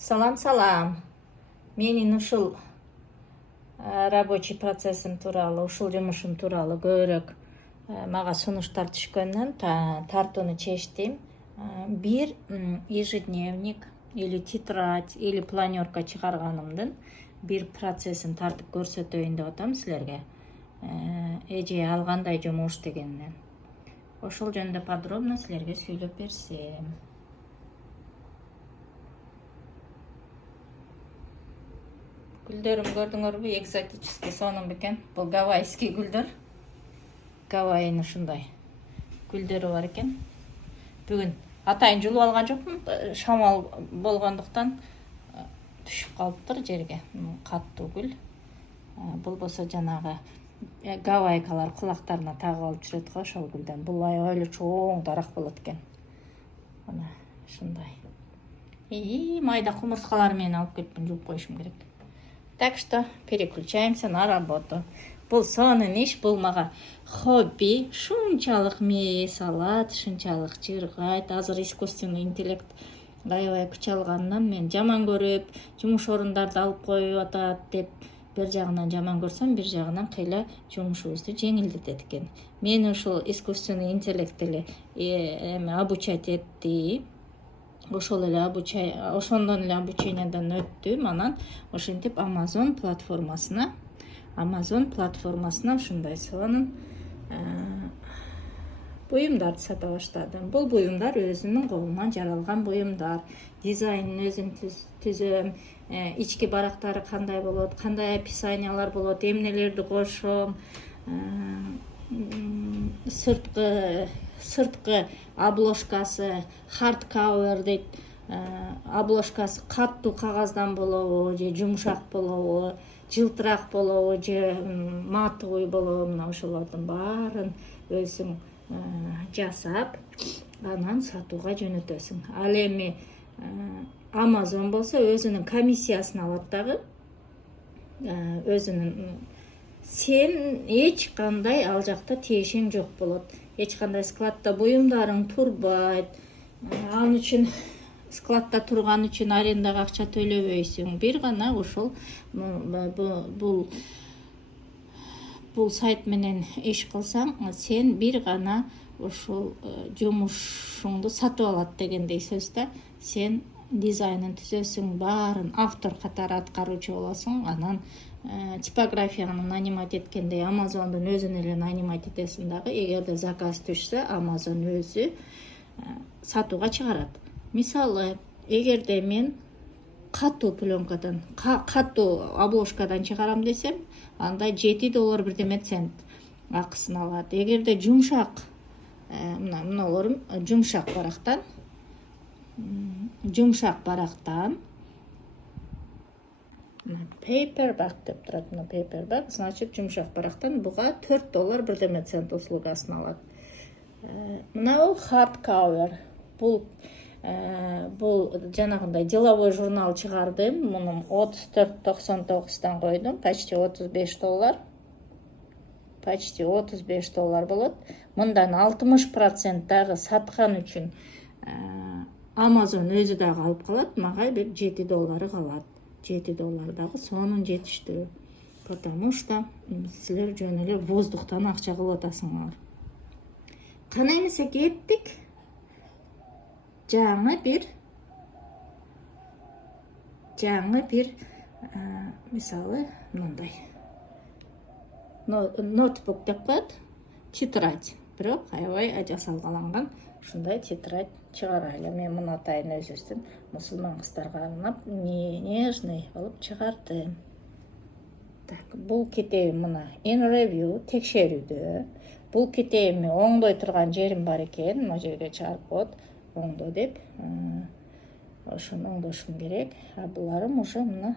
Салам. Менин ушул рабочий процессим тууралуу, ушул жумушум тууралуу көбүрөөк мага сунуштар түшкөндөн тартууну чечтим. Бир ежедневник или тетрадь или планерка чыгарганымдын бир процессин тартып көрсөтөйүн деп атам силерге. Эже ал кандай жумуш дегенди. Ошол жөнүндө подробно силерге сүйлөп берсем. Гүлдөрүм көрдүңөрбү? Экзотический сонун бекен. Бул гавайский гүлдөр. Гавайнын ушундай гүлдөрү бар экен. Бүгүн атайын жулуп алган жокмун. Шамал болгондуктан түшүп калыптыр жерге. Каттуу гүл. Бул болсо жанагы гавайкалар кулактарына тагып алып жүрөт го ошол гүлдөн. Бул аябай эле чоң дарак болот экен. Мына ушундай. Майда кумурскалар менен алып келиппин, жууп коюшум керек. Так что переключаемся на работу. Бул сонун иш, бул мага хобби. Шунчалык мейес алат, шунчалык жыргайт. Азыр искусственный интеллект аябай күч алганынан мен жаман көрүп, жумуш орундарды алып коюп атат деп бир жагынан жаман көрсөм, бир жагынан кыйла жумушубузду жеңилдетет экен. Мени ушул искусственный интеллект эле обучать этти. Ошондон эле обучениядан өттүм. Анан ошентип Amazon платформасына ушундай сонун буюмдарды сата баштадым. Бул буюмдар өзүмдүн колумдан жаралган буюмдар. Дизайнын өзүм түзөм. Ички барактары кандай болот, кандай описаниялар болот, эмнелерди кошом. Сырткы обложкасы hardcover дейт. Обложкасы каттуу кагаздан болобу, же жумшак болобу, жылтырак болобу, же матовый болобу, мына ошолордун баарын өзүң жасап, анан сатууга жөнөтөсүң. Ал эми Amazon болсо өзүнүн комиссиясын алат дагы. Сен эч кандай ал жакта тиешең жок болот. Эч кандай складда буюмдарың турбайт. Ал үчүн складда турган үчүн арендага акча төлөбөйсүң. Бир гана ошол бул сайт менен иш кылсаң, сен бир гана ошол жумушуңду сатып алат дегендей сөз да. Сен дизайнын түзөсүң, баарын автор катары аткаруучу болосуң. Анан типографияны нанимать эткендей Amazon'дун өзүн эле нанимать этесиң дагы. Эгерде заказ түшсө, Amazon өзү сатууга чыгарат. Мисалы, эгерде мен катуу пленкадан, катуу обложкадан чыгарам десем, анда $7 бирдеме цент акысын алат. Эгерде жумшак, мыналарым жумшак барактан paperback деп турат. Paperback значит жумшак барактан буга $4 бирдеме цент услугасын алат. Мына hardcover. Бул жанагындай деловой журнал чыгардым. Мунун 34.99 койдум. Почти $35. Почти $35 болот. Мындан 60% дагы саткан үчүн Amazon өзү дагы алып калат. Мага бир $7 калат. $7 дагы сонун жетиштүү. Потому что силер жөн эле воздухтан акча кылып атасыңар. Кана эмесе кеттик. Жаңы бир мисалы мындай ноутбук деп коет, тетрадь. Бирок аябай жасалгаланган ушундай тетрадь чыгарайлы. Мен муну атайын өзүбүздүн мусулман кыздарга арнап нежный болуп чыгардым. Так, бул китебим мына in review текшерүүдө. Бул китебимди оңдой турган жерим бар экен. Мына жерге чыгарып коет. Оңдо деп. Ошону оңдошум керек. Буларым уже мына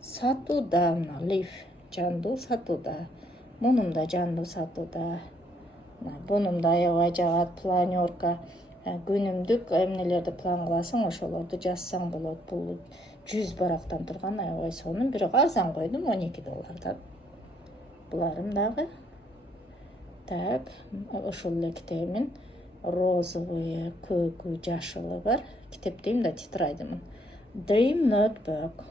сатууда, мына лиф жандуу сатууда. Мунум да жандуу сатууда. Бунум да аябай жагат, планерка. Күнүмдүк эмнелерди план кыласың, ошолорду жазсаң болот. Бул 100 барактан турган аябай сонун, бирок арзан койдум, $12. Буларым дагы. Так, ошол эле китебимин розовый, көкү, жашылы бар. Китептейм да тетрадымын. Dream notebook.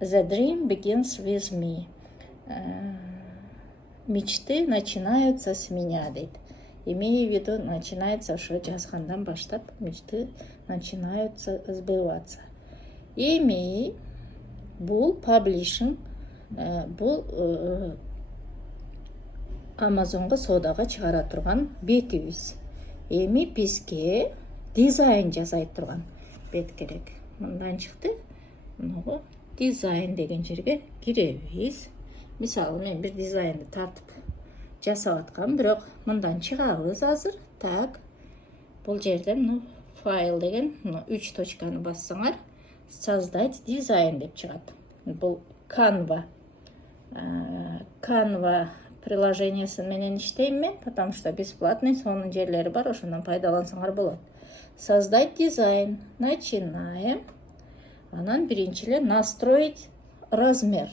The dream begins with me. Мечты начинаются с меня, дейді. Имею в виду, начинается ошо жазгандан баштап, мечты начинаются сбываться. Эми бул publishing, бул Амазонго содага чыгара турган бетибиз. Эми бизге дизайн жасай турган бет керек. Мындан чыкты. Мынагы дизайн деген жерге киребиз. Мисалы, мен бир дизайнды тартып жасап аткам, бирок мындан чыгабыз азыр. Так. Бул жерден файл деген 3 точканы бассаңар, создать дизайн деп чыгат. Бул Canva. Canva приложениясы менен иштейм мен, потому что бесплатный, сонун жерлери бар, ошондон пайдалансаңар болот. Создать дизайн. Начинаем. Анан биринчи эле настроить размер.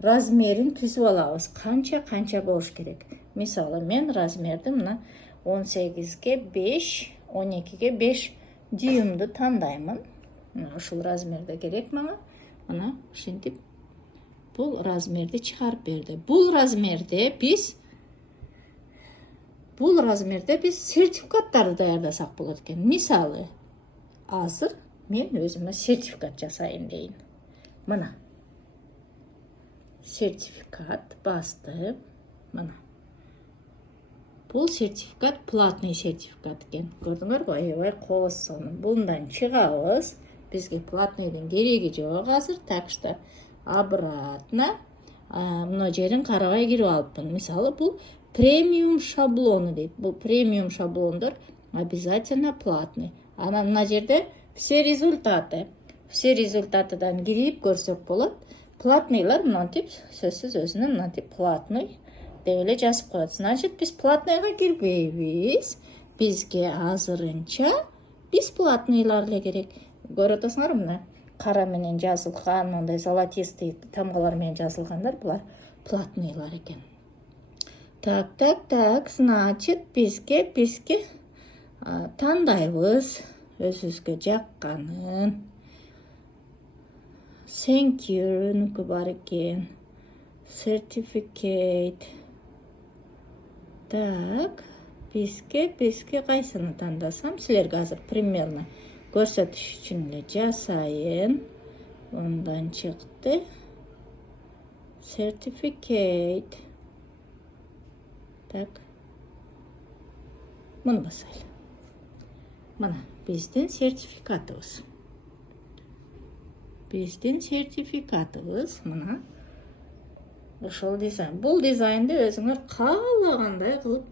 Размерин түзүп алабыз. Канча болуш керек. Мисалы, мен размерди мына 18ге 5, 12ге 5 дюймду тандаймын. Ушул размерде керек мага. Мына ушинтип бул размерди чыгарып берди. Бул размерде биз сертификаттарды даярдасак болот экен. Мисалы, азыр мен өзүмө сертификат жасайын дейин. Мына сертификат бастым. Мына. Бул сертификат платный сертификат экен. Көрдүңөрбү? Аябай кооз сонун. Bundan чыгабыз. Бизге платныйдын кереги жок азыр. Так что обратно мына жерин карабай кирип алыпмын. Мисалы, бул премиум шаблону дейт. Бул премиум шаблондор обязательно платный. Анан мына жерде все результатыдан кирип көрсөк болот. Платныйлар мынтип сөзсүз өзүнүн мынтип платный деп эле жазып коет. Значит, биз платныйга кирбейбиз. Бизге азырынча бесплатныйлар эле керек. Көрүп атасыңар, мына кара менен жазылган, мындай золотистый тамгалар менен жазылгандар булар платныйлар экен. Так, значит, бизге тандайбыз өзүбүзгө жакканын. Thank you бар экен. Certificate. Так, бизге кайсыны тандасам, силерге азыр примерно көрсөтүш үчүн эле жасайын. Ондан чыкты. Certificate. Так. Муну басайлы. Мына биздин сертификатыбыз. Мына. Ошол дизайн. Бул дизайнды өзүңөр каалагандай кылып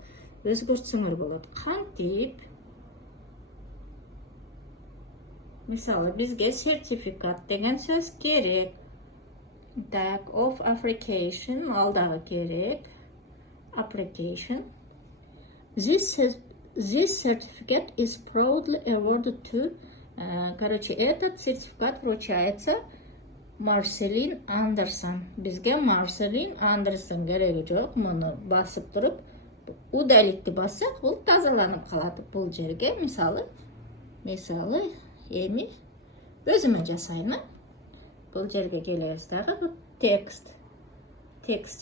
өзгөртсөңөр болот. Кантип? Мисалы, бизге сертификат деген сөз керек. Так, of application алдагы керек. Application. This certificate is proudly awarded to. Короче, этот сертификат вручается Марселин Андерсон. Бизге Марселин Андерсон кереги жок. Муну басып туруп, удалитти бассак, бул тазаланып калат бул жерге. Мисалы, эми өзүмө жасайм. Бул жерге келебиз дагы, бул текст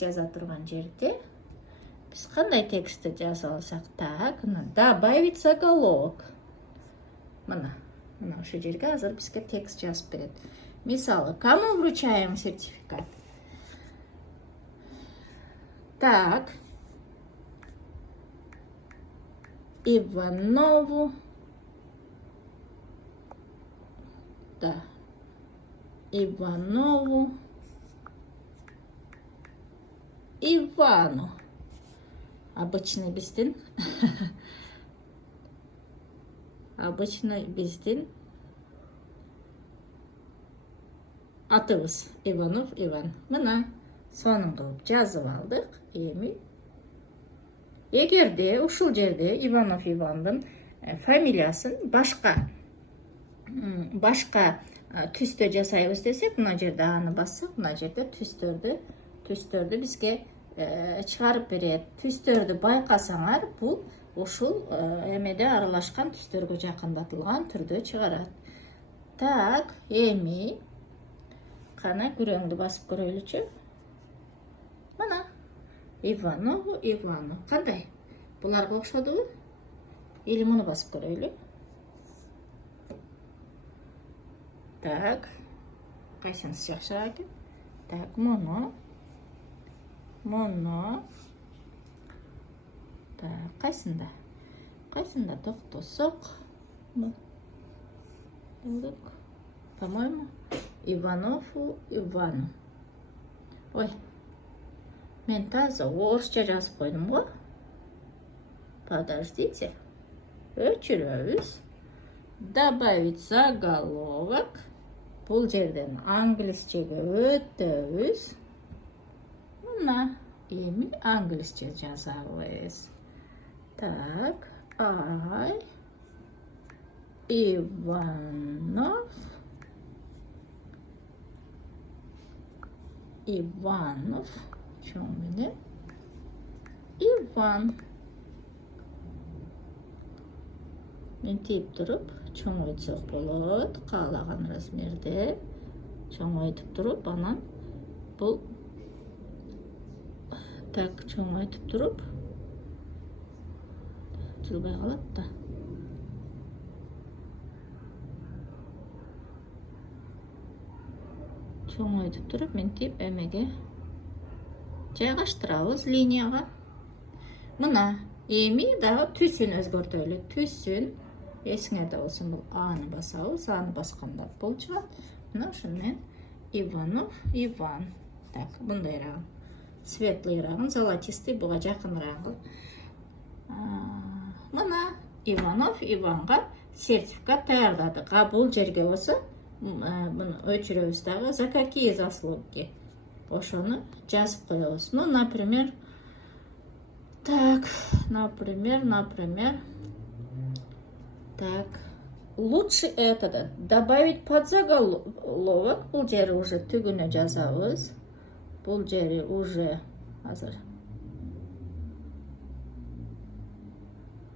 жаза турган жерде. Биз кандай текстти жаза алсак? Так, добавить заголовок. Мына ошол жерге азыр бизге текст жазып берет. Мисалы, кому вручаем сертификат? Так. Иванову. Да. Иванову. Ивану. Обычный биздин. Обычный биздин атыбыз Иванов Иван. Мына сонун кылып жазып алдык. Эми эгерде ушул жерде Иванов Ивандын фамилиясын башка түстө жасайбыз десек, мына жерде аны бассак, мына жерде түстөрдү бизге чыгарып берет. Түстөрдү байкасаңар, бул ушул эмеде аралашкан түстөргө жакындатылган түрдө чыгарат. Так, эми кана күрөңдү басып көрөлүчү. Мына Иванову, Иванов. Кандай? Буларга окшодубу? Или муну басып көрөлү. Так. Кайсынысы жакшыраак экен? Так, муну. Так, кайсында? Кайсында токтосок? По-моему, Иванову, Иванов. Ой, мен таза орысча жазып койдум го. Подождите. Өчүрөбүз. Добавить заголовок. Бул жерден англисчеге өтөбүз. Мына эми англисче жазабыз. Так, Иванов. Чоң менен Иван. Мынтип туруп чоңойтсок болот. Каалаган размерде чоңойтуп туруп, анан бул так чоңойтуп туруп жылбай калат да. Чоңойтуп туруп мынтип эмеге жайгаштырабыз линияга. Мына эми дагы түсүн өзгөртөлү. Түсүн эсиңерде болсун, бул аны басабыз. Аны басканда бул чыгат. Мына ушуну мен Иванов, Иван. Так, мындайрагын. Светлыйрагын, золотистый буга жакынырагы. Мына Иванов, Иванга сертификат даярдадык. Бул жерге болсо муну өчүрөбүз дагы. За какие заслуги? Ошону жазып коебуз. Ну, например, так, например, так, лучше это добавить подзаголовок. Бул жери уже түгүнө жазабыз. Бул жери уже азыр.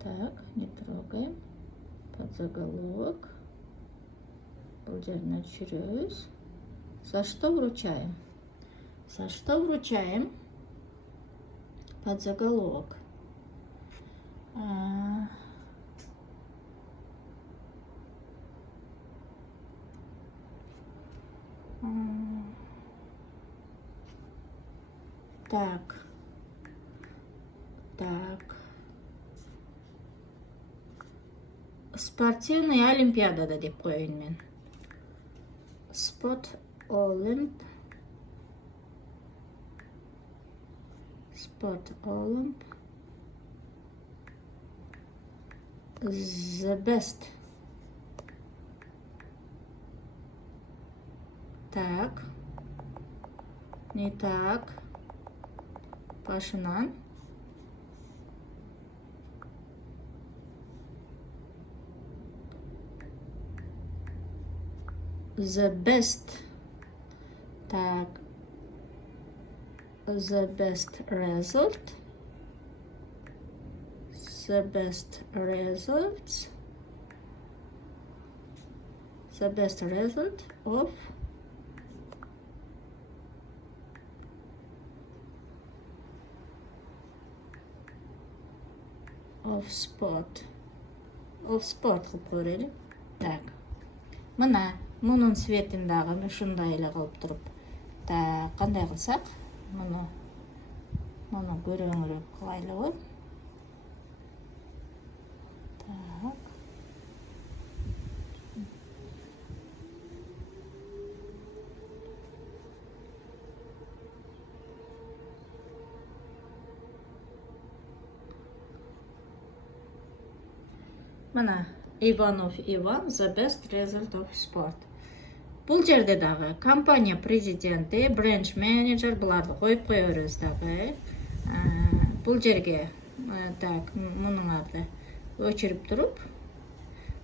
Так, не трогаем. Подзаголовок. Бул жерине түшүрөбүз. За что вручаем? За что вручаем подзаголовок? Так. Спортивная олимпиадада деп коеюн мен. Sport Olymp. The best. Так. Не так. Башынан. The best. Так. The best result. The best results. The best result of sport. Of sport кылып көрөлү. Так. Мына мунун светин дагы ушундай эле кылып туруп. Так, кандай кылсак? Муну көрөңүрөөк кылайлыбы? Так. Мына Иванов Иван, the best result of sport. Бул жерде дагы компания президенти, бренч менеджер буларды коюп коебуз дагы. Бул жерге так, мунуңарды өчүрүп туруп,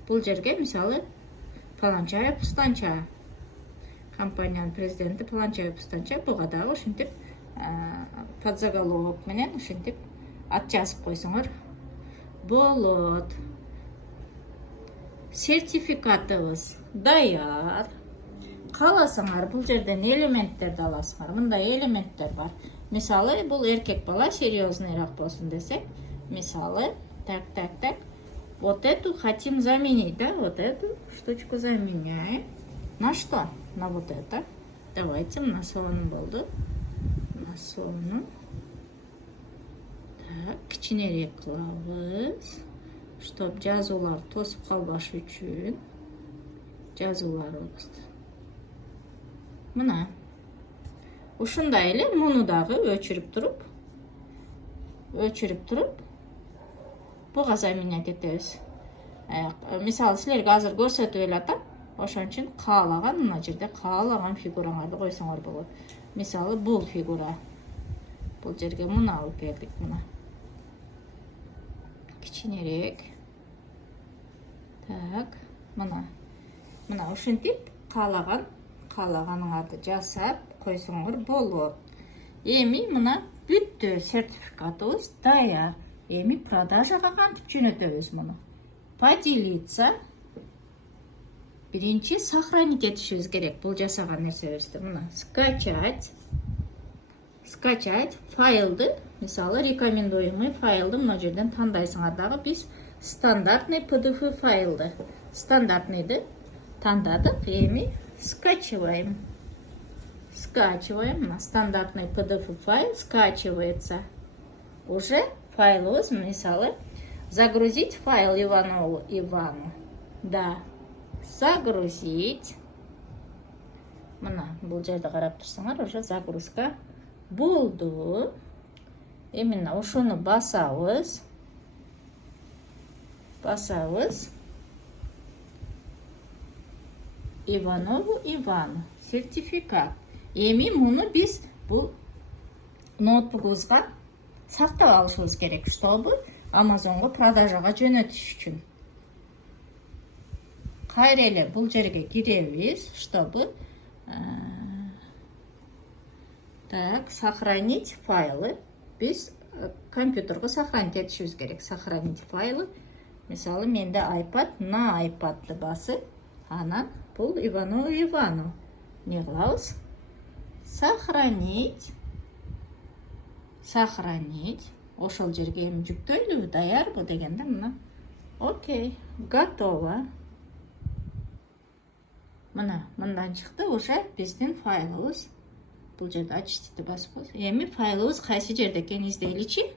бул жерге мисалы Паланчаев Пустанча, компаниянын президенти Паланчаев Пустанча, буга дагы ушинтип подзаголовок менен ушинтип ат жазып койсоңор болот. Сертификатыбыз даяр. Кааласаңар бул жерден элементтерди аласыңар. Мындай элементтер бар. Мисалы, бул эркек бала серьезныйраак болсун десек, мисалы, так. Вот эту хотим заменить, да? Вот эту штучку заменяем. На что? На вот это. Давайте, мына сонун болду. Мына сонун. Так, кичинерээк кылабыз. Чтоб жазуулар тосуп калбаш үчүн. Жазууларыбызды. Мына. Ушундай эле муну дагы өчүрүп туруп, буга заменять этебиз. Мисалы, силерге азыр көрсөтүп эле атам. Ошон үчүн каалаган мына жерде каалаган фигураңарды койсоңор болот. Мисалы, бул фигура. Бул жерге муну алып келдик, мына. Кичинерээк. Так, мына. Мына ушинтип каалаганыңарды жасап койсоңор болот. Эми мына бүттү, сертификатыбыз даяр. Эми продажага кантип жөнөтөбүз муну? Поделиться. Биринчи сохранить этишибиз керек бул жасаган нерсебизди. Мына скачать файлды, мисалы, рекомендуемый файлды мына жерден тандайсыңар дагы. Биз стандартный PDF файлды, стандартныйды тандадык. Эми скачиваем. Мына стандартный PDF файл скачивается. Уже файлыбыз, мисалы, загрузить файл Иванову Ивану. Да. Загрузить. Мына бул жерде карап турсаңар, уже загрузка болду. Именно ушуну басабыз. Иванову Ивану. Сертификат. Эми муну биз бул ноутбугубузга сактап алышыбыз керек, чтобы Amazonго продажага жөнөтүш үчүн. Кайра эле бул жерге киребиз, чтобы так, сохранить файлы. Биз компьютерге сохранить этишибиз керек. Сохранить файлы. Мисалы, менде iPad, на iPad'ды басып, анан бул Иванову Ивану. Не кылабыз? Сохранить. Ошол жерге эми жүктөйлүбү, даярбы дегенде мына. Окей, готово. Мына, мындан чыкты уже биздин файлыбыз. Бул жерде очистити басып, эми файлыбыз кайсы жерде экенин издейличи.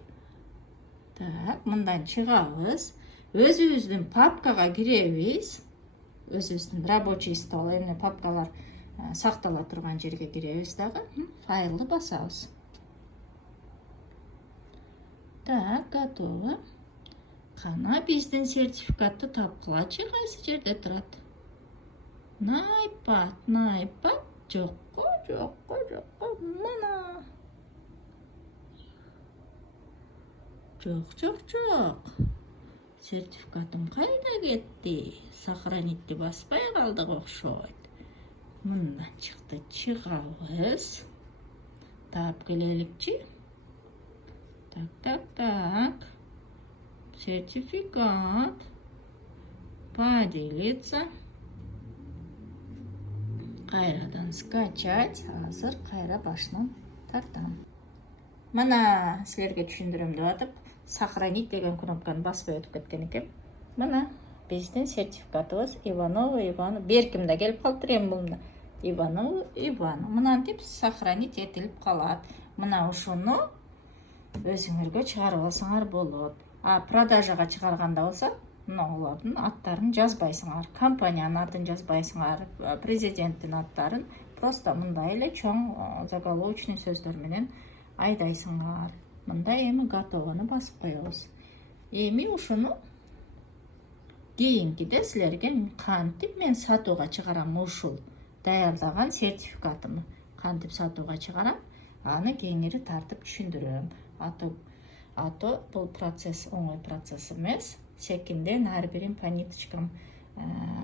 Так, мындан чыгабыз. Өзүбүздүн папкага киребиз. Өзүбүздүн рабочий стол, эмне папкалар сактала турган жерге киребиз дагы. Файлды басабыз. Так, готово. Кана биздин сертификатты тапкылачы, кайсы жерде турат? На iPad. Жокко. Мына. Жок. Сертификатым кайда кетти? Сохранитти баспай калдык окшойт. Мындан чыкты, чыгабыз. Таап келеликчи. Так. Сертификат. Поделиться. Кайрадан скачать. Азыр кайра башынан тартам. Мына силерге түшүндүрөм деп атып, сохранить деген кнопканы баспай өтүп кеткен экен. Мына биздин сертификатыбыз Иванову Ивану. Беркимде келип калыптыр эми бул. Иванову Ивану. Мынантип сохранить этилип калат. Мына ушуну өзүңөргө чыгарып алсаңар болот. Продажага чыгарганда болсо, улардын аттарын жазбайсыңар, компаниянын атын жазбайсыңар, президенттин аттарын просто мындай эле чоң заголовочный сөздөр менен айдайсыңар. Мындай эми готовону басып коебуз. Эми ушуну кийинкиде силерге кантип мен сатууга чыгарам ушул даярдаган сертификатымды кантип сатууга чыгарам, аны кеңири тартып түшүндүрөм. Ато бул процесс оңой процесс эмес. Секинден ар бирин по ниточкам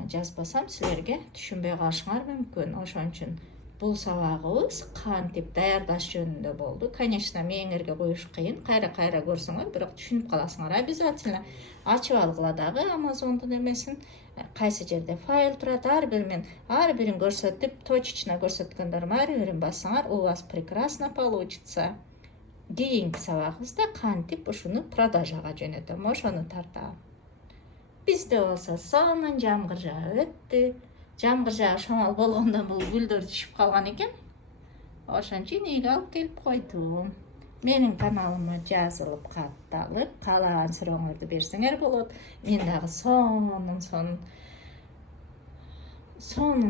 жазбасам силерге түшүнбөй калышыңар мүмкүн. Ошон үчүн бул сабагыбыз кантип даярдаш жөнүндө болду. Конечно, мээңерге коюш кыйын, кайра көрсөңөр, бирок түшүнүп каласыңар. Обязательно ачып алгыла дагы Amazon'дун эмесин. Кайсы жерде файл турат, ар бирин көрсөтүп, точечно көрсөткөндөрүм ар бирин бассаңар, у вас прекрасно получится. Кийинки сабагыбызда кантип ушуну продажага жөнөтөм, ошону тартам. Бизде болсо сонун жамгыр жаап өттү. Жамгыр жаап шамал болгондон бул гүлдөр түшүп калган экен. Ошон үчүн үйгө алып келип койдум. Менин каналыма жазылып, катталып, каалаган сурооңорду берсеңер болот. Мен дагы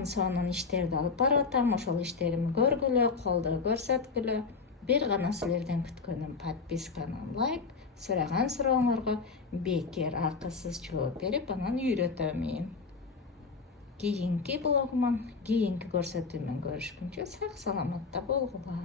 сонун иштерди алып барып атам. Ошол иштеримди көргүлө, колдоо көрсөткүлө. Бир гана силерден күткөнүм подписканы, лайк, сураган сурооңорго бекер акысыз жооп берип, анан үйрөтөм. Кийинки блогуман, кийинки көрсөтүүмөн көрүшкүнчө сак саламатта болгула.